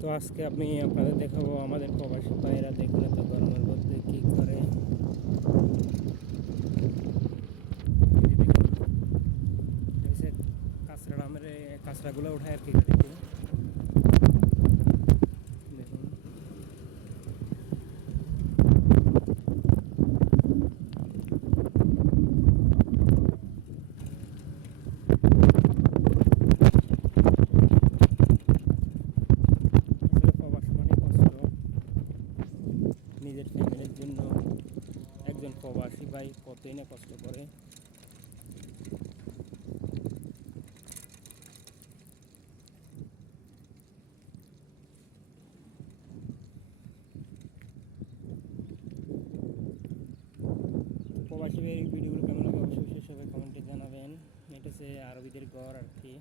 তো আজকে আমি আপনাদের দেখাবো আমাদের প্রবাসী ভাইয়েরা দেখুন তো গরমের মধ্যে কী করে। কাঁচরা মেরে কাঁচরাগুলো উঠায় আর কি গাড়িতে দেখুন। প্রবাস মানে কষ্ট, নিজের ফ্যামিলির জন্য একজন প্রবাসী ভাই কতই না কষ্ট করে। প্রবাসী ভাইয়ের ভিডিওগুলো কেমন লাগে অবশ্যই সবাই কমেন্টে জানাবেন। এটা হচ্ছে আরবিদের ঘর আর কি।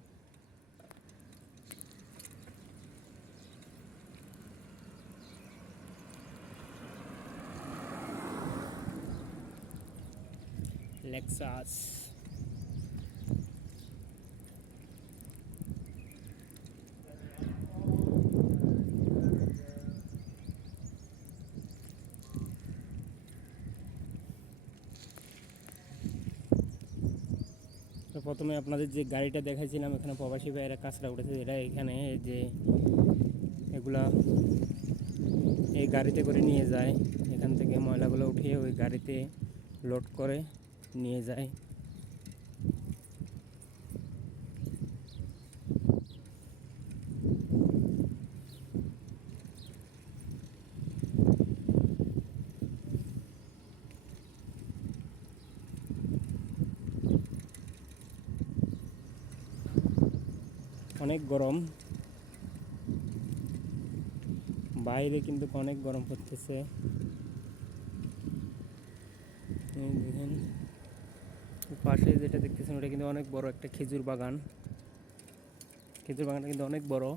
লেক্সাস তো প্রথমে আপনাদের যে গাড়িটা দেখাইছিলাম এখানে প্রবাসী ভাইয়েরা কাঁচরা উঠেছে, এটা এখানে যে এগুলা এই গাড়িতে করে নিয়ে যায়, এখান থেকে ময়লাগুলো উঠিয়ে ওই গাড়িতে লোড করে নিয়ে যায়। অনেক গরম বাইরে, কিন্তু অনেক গরম পড়তেছে। দেখেন পাশে যেটা দেখতেছেন ওটা কিন্তু অনেক বড় একটা খেজুর বাগান। খেজুর বাগানটা কিন্তু অনেক বড়।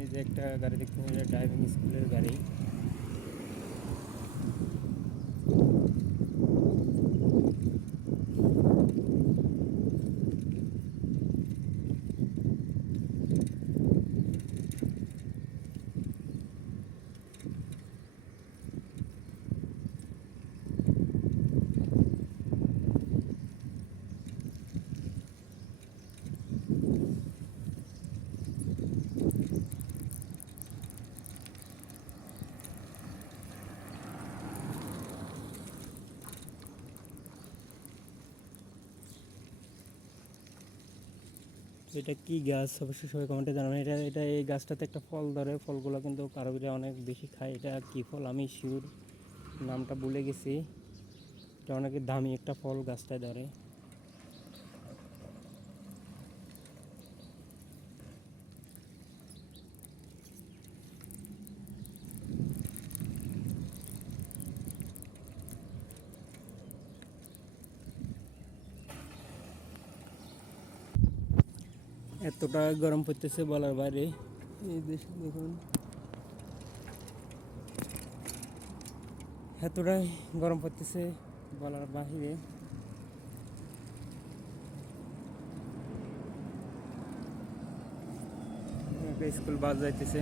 এই যে একটা গাড়ি দেখতেছেন, এটা ড্রাইভিং স্কুলের গাড়ি। এটা কি গাছ অবশ্যই সবাই কমেন্টে জানাবেন। এটা এটা এই গাছটাতে একটা ফল ধরে, ফলগুলো কিন্তু আরবিরা অনেক বেশি খায়। এটা কি ফল আমি শিওর নামটা ভুলে গেছি। এটা অনেক দামি একটা ফল গাছটায় ধরে। এতটা গরম পড়তেছে বলার বাইরে। এই দেশে দেখুন এতটাই গরম পড়তেছে বলার বাহিরে। একটা স্কুল বাস যাইতেছে।